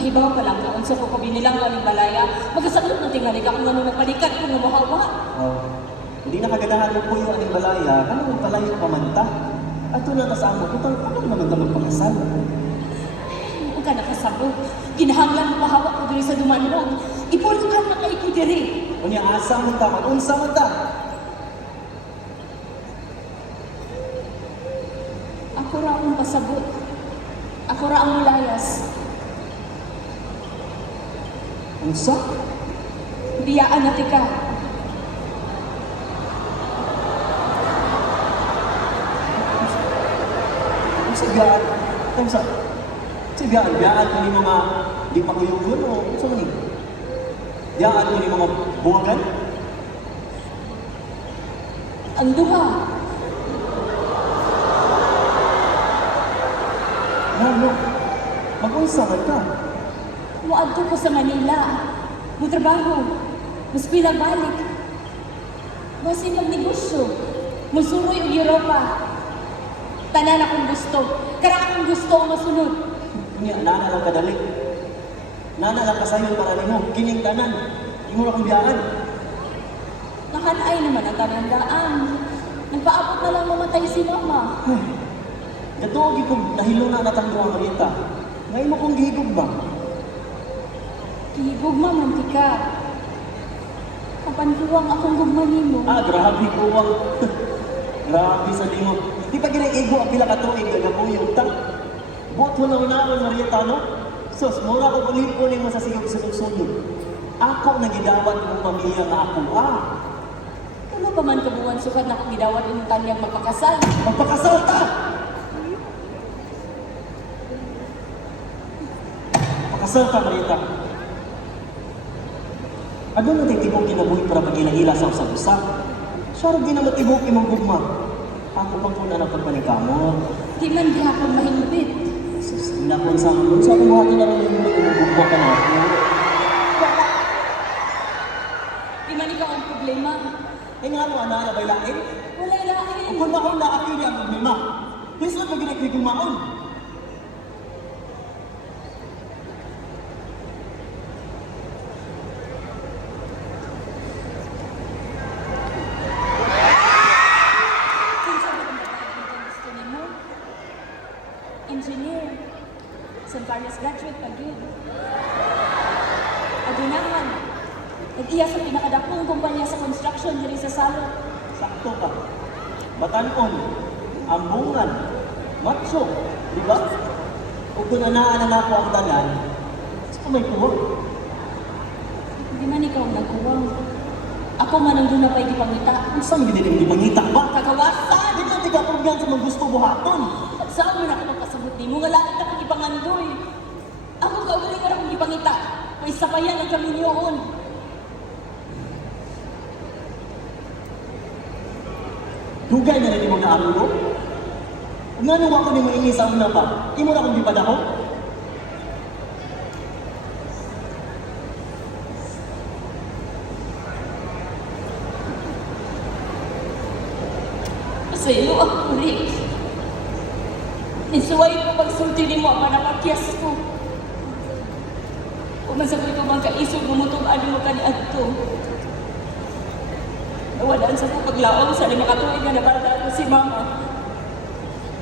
Hibaw pa lang kaon sa ko binilang aning balaya. Magasakit na tingali ka kung ano napalikat kung namuhawa. Oh, hindi na kaganahan mo po yung aning balaya, ano ang palayo pamanta? At ito na kasama ko, ano naman na magpakasal? Huwag ka nakasabot. Kinahanglan mo mahawa ko diri sa dumanlong. Ipulukan na kay ko diri. Unya asa mo ta, unsa man ta? Ako ra ang pasabot. Ako ra ang mulayas. Unsa? Biyaan na tika. Unsa gaan? Unsa? Unsa gaan ko ni mga di pa kuyugon o unsa man ni? Gaan ko ni mga buwagan? Ang duha. Ano? Mag-unsa man ka? Muadto ko sa Manila. Mutrabaho. Muspila balik. Basi magnegosyo. Musuroy og Europa. Tanan akong gusto. Kara akong gusto ang masunod. Unya nana lang kadali. Nana lang kasayon para nimo kining tanan. Imo ra kong biyaan. Nakanay naman ang tanandaan. Nagpaabot na lang mamatay si mama. Gato gi kog nahilo na natang duha Marita. Ngay mo kong gihigog ba? Gihigugma man tika. Kapankuwang akong gugma nimo. Grabe ko wang. Grabe sa limo. Di pa ginaigo ang pila ka tuig gagapuyog ta. Buot ho na unaon Marieta no? Sus, mura ko ulit nimo sa sigog sa sulod. Ako nagidawat ng pamilya nga ako. Ano pa man kabuwan sukat na akong gidawat yung tanyang magpakasal? Magpakasal ta! Pakasal ka, Marieta. Ano na titibok kinabuhi para pag-ilahila sa usap-usap? Siya rin na matibok imong gugma. Ako pang kuna ng pagpanikamo. Di man gihapon mahingpit. Sus, inakon sa akin. Sa akin mo na rin yung imong gugma ka na ako. Wala. Di man ikaw ang problema. Eh nga mo, ana, nabay lain? Wala ilahin. Kung ako na ako ang problema. Please, wag mag-inagay gumaon. Engineer. San Carlos graduate pa yun. Agunahan. Nag-iya sa pinakadakong kumpanya sa construction diri sa Salo. Sakto ka. Batanon, ambungan, macho, di ba? O kung anaan na ako ang tanan, saka may tuwag. Di man ikaw nagkuwang. Ako man ang doon na pa'y gipangita. Ang saan hindi mo pangita ba? Kakawasan! Di ka tiga pagyan sa mga gusto buhaton. Saan mo na ako magkasabot ni mo? Nga lakit akong ipangandoy. Ako kaugali ka akong ipangita. May sapayan ang kami niyoon. Dugay na rin mo na amulo. Kung nga nung ako ni mo ingi sa una pa, imo na akong di ako? Sa iyo ako, Rick. Isuway ko pagsulti ni mo ang panapakyas ko. Kung masagoy ko bang kaisog, gumutong-ano mo ka ni Adto. Nawalaan sa ko paglaong sa lima katuig na nabalda ko si Mama.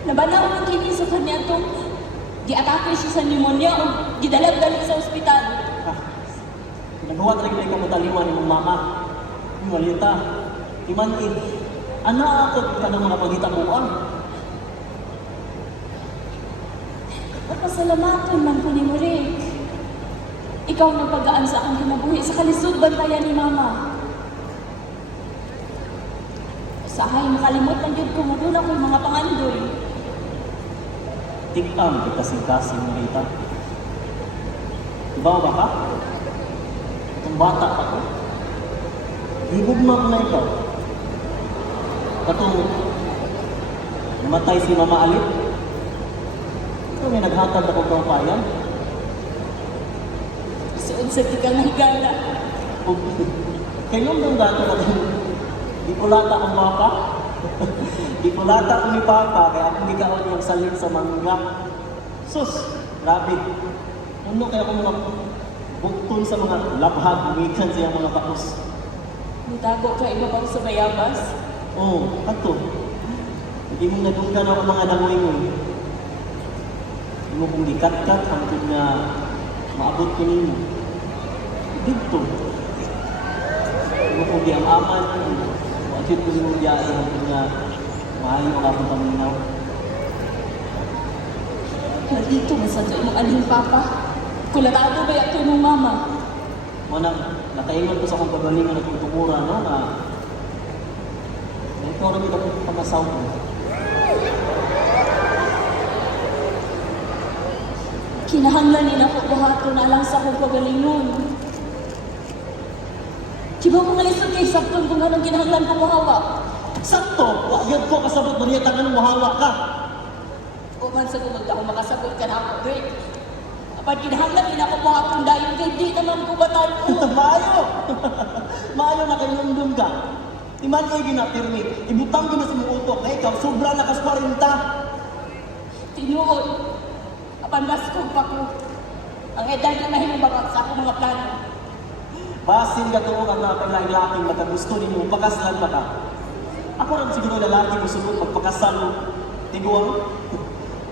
Nabanaw ang kinisog ka niya itong giatake siya sa pneumonia o gidalag-dalag sa ospital. Nagawa talaga na ikamataliwan ni mong mama. Yung malita. Iman ana ako ka ng mga pagitabuan. Pasalamatan man ko ni mo, Rick. Ikaw nagpagaan sa akong kinabuhi sa kalisod bantayan ni Mama. Usahay, makalimot ang yun ko mo doon ako yung mga pangandoy. Tikam kita kasing Marita. Diba ba ka? Itong bata pa ko. Higugma ko na ikaw. Katong namatay si Mama Alit. Ito may naghatag ako ng payan. Suod sa tikang higala. Kaya nung nung dato na di ko lata ang mapa. Di ko lata ko ni Papa, kaya akong ikaw niyang salin sa mangga. Sus, grabe. Uno kaya ako mga bukton sa mga labhag, umikan siya mga kapos. Nitago ka ibabaw sa bayabas. Oo, ato. Hindi mong nadunggan ako mga nangoy-ngoy. Hindi mo kong gikat-kat hangtod nga maabot ko ninyo. Dito. Hindi mo kong giam-aman. Wakit ko ninyo diyan hangtod nga maayo ang akong paminaw. Maldito na sa imong aling papa. Kulatado ba ito imong mama? Mana, nakaingon ko sa akong kagalingan at kong tumura, no, na ikaw rin ito kong pamasaw ko. Kinahanglan ni na ko buhaton na lang sa akong pagalingon. Kiba ko malisod kay sakton kung anong kinahanglan ko mahawak. Sakto! Wag ko kasabot, Maria, tangan mo hawak ka. O man sa kumag ako makasagot ka na ako, Rick. Kapag kinahanglan ni na ko buhaton dahil kay di naman ko batan ko. Maayo! Maayo na kayo nandun ka. Iman kayo ginapirmi. Ibutang ko na sa mga utok na ikaw, sobra na kas 40. Tinuod. Apan baskog pa ko. Ang edad na mahimubakat sa akong mga plano. Basin ka tuong ang napaglaing-laking makagusto ninyo, pakaslan na ka. Ako rin siguro lalaki mo sunod magpakasal mo. Tiguang.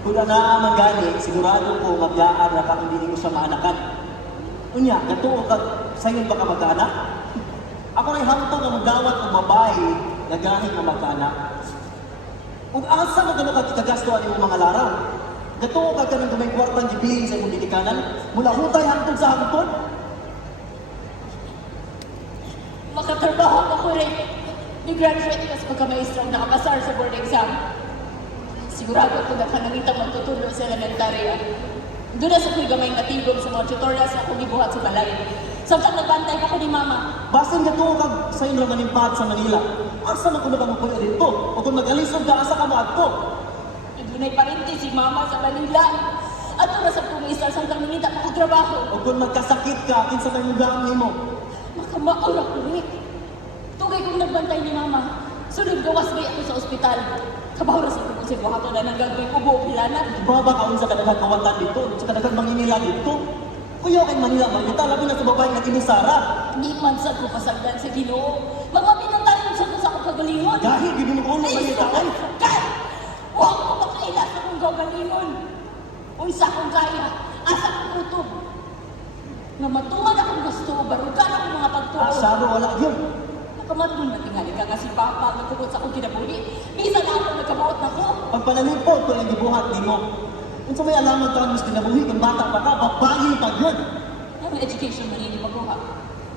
Kung naaman gani, sigurado ko mabyaan na kung hindi ko siya maanakan. Unya, katuo ka, sa'yo ba ka magkaanak? Ako rin hantong ang magdawat ng babae na gahing na magkaanak. Kung asa mo gano'n ka kitagastuan ng mga laraw, katuo ka ka ng gamay kwartang gibiling sa imong didikanan, mula hutay hantong sa hangtod, Makatrabaho ako rin. Ni-graduate ka sa pagkamaistrong nakapasar sa board exam. Sigurado ko na kanangitang magtutulo sa elementarya. Doon na sa kuy gamay natigom sa mga tutorials na akong gibuhat sa balay. Samtang nagbantay ko ni mama. basin katuo ka sa inyo manimpat sa Manila. Asa man ko na kamukuya dito? O kung mag-alisod ka, asa ka maadto? Dunay parinti si mama sa Manila. At ito na sa kumisa samtang nangita ko trabaho. O kung magkasakit ka, kinsa may mugang mo. Makamaura ko rin. Tugay kong nagbantay ni mama. Sunod gawas ba ako sa ospital. Kabawra sa kong si buhato na nang gagawin ubo pilana. Baba kaon sa kadaghang kawatan dito, sa kadaghang manginila dito. Kuya kay Manila, malita, labi na sa babae na kinusara. Di man sa ko kasagdan sa Ginoo. Mga pinantayon sa ko sa akong kagalingon. Dahil gini mo ulo Manila, ay! Kay! Huwag ko makaila sa akong kagalingon. Unsa akong kaya, asa akong kutob. Nga matuman akong gusto, barugan akong mga pagtuon. Asaro, wala yun. Nakamatun na tingali ka nga si Papa nagkukot sa akong kinabuhi. Bisa na ako nagkabuot na ko. Pag panalipod ko lang gibuhat ni mo. Kung sa may alaman ka, mas kinabuhi, kung bata pa ka, babayi pa yun. Ano education man hindi maguha?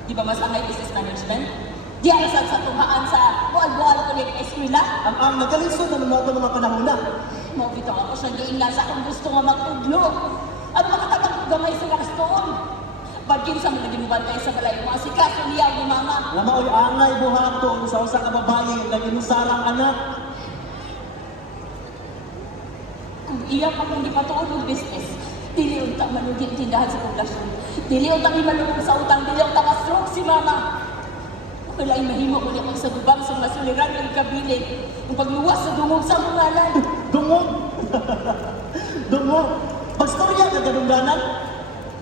Di ba mas angay business management? Di alasan sa tuhaan sa buwal-buwal ko ng eskwela? Ang nagalisod na mga mga panahon na. Mabitaw ako siyang giingnan sa akong gusto nga magtudlo. At makatabang ko gamay sa gastoon. Bagin sa mga ginubantay sa balay mga sikas na niya ni mama. Nga mao'y angay buhaton sa usa ka babae na ginusarang anak. Kung iya pa kung di patuon ng business, dili unta manugin tindahan sa poblasyon. Dili unta may malulong sa utang, dili unta ma-stroke si mama. Wala ay mahimo ko niya kung sa gubang sa masuliran ng kabiling. Kung pagluwas sa dungog sa mungalan. Dungog! Dungog! Pagstorya ka kadungganan,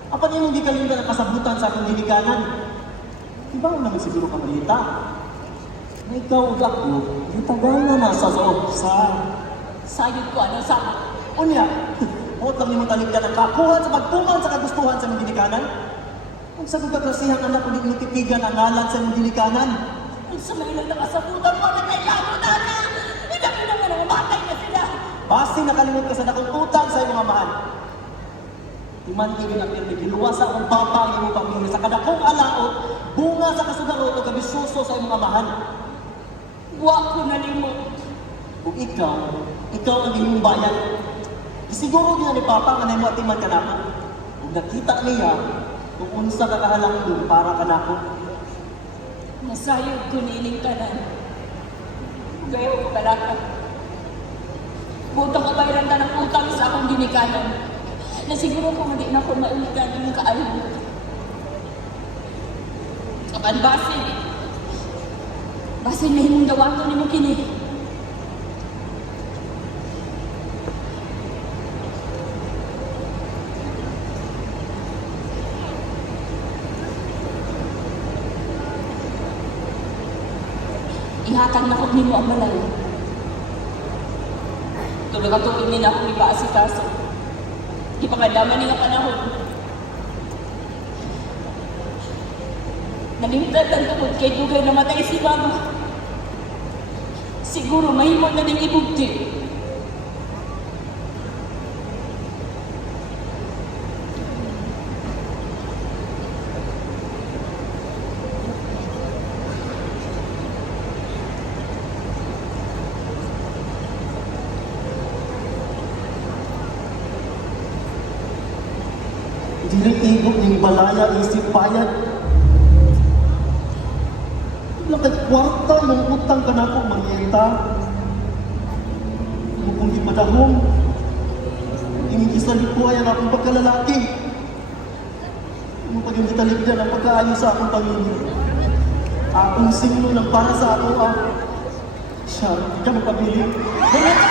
apa niyo hindi kalinda na kasabutan sa akong dinikanan? Iba mo naman siguro ka malita. Na ikaw ug ako, itagal na nasa sa Sayod ko ano sa unya. Huwag lang yung talig ka ng kakuhan sa pagtuman sa kagustuhan sa mong dinikanan. Kung sa kong kaklasihan anak ko, hindi titigan ang ngalan sa mong dinikanan. Kung sa may lang nakasabutan mo na kailangan na na! Hindi na nga nangamatay na sila! Basi nakalimot ka sa dakong utang sa iyong amahan. Iman kayo na pirmi, giluwasa akong papa ang iyong pamilya sa kadakong alaot, bunga sa kasugarot o kabisuso sa iyong amahan. Huwag ko nalimot. Kung ikaw ang iyong bayan, siguro niya ni papa nga na mo atiman ka na ako. Kung nakita niya, kung unsa ka kahalang doon para ka na ako. Nasayod ko nining kanan. Gaya ko palaka. Butang kabayaran ka ng utang sa akong dinikanan. Na siguro kung hindi na ako maulitan yung kaayon. Kapan basin. Basin na himong dawato ni mo kini. ihatag na ko nimo ang balay. Tulog ka tuwing nila akong ipaasikaso. Ipangadaman niya panahon. Nalimtad ang tungod kay dugay namatay si Mama. Siguro mahimot na ning ibugti. Dili igok ning balaya isip payat. Lakay kwarta ng utang ka na ko, Marieta. Ano kung di padahong? Ingin kisalikuhay ang akong pagkalalaki. Ano pag hindi taligdan ang pagkaayos sa akong pamilya? Akong signo ng para sa ako ah. Siya, di ka magpabili. Marieta!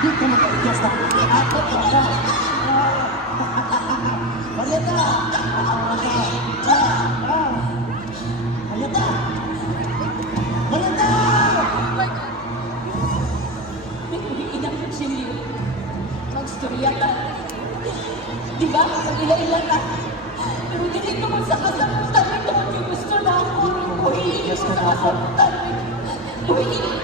Di ka magpabili sa ako. Ako ka. Marieta! Marieta! Marieta! Inang Silyo, magstorya ka. Di ba? Ila-ila ka. Pero dito mo sa kasaktan ito kung gusto na ako. Buhiin mo sa kasaktan. Buhiin.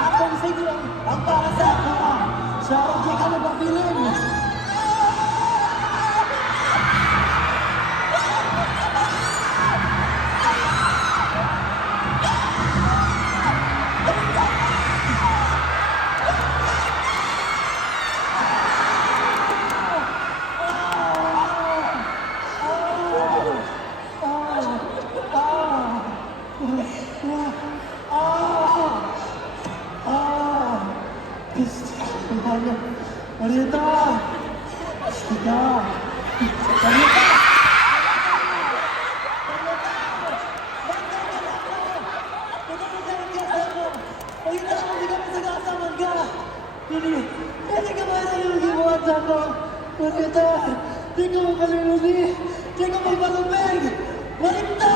Akong siglo ang para sa ako ah. Siya ang di ka magpabilin. Marieta! Marieta! Marieta! Marieta, hindi ka masagasaman ka! Hindi ka masalugi mo at ako! Marieta! Di ka makalulungi! Di ka magpalupig! Marieta!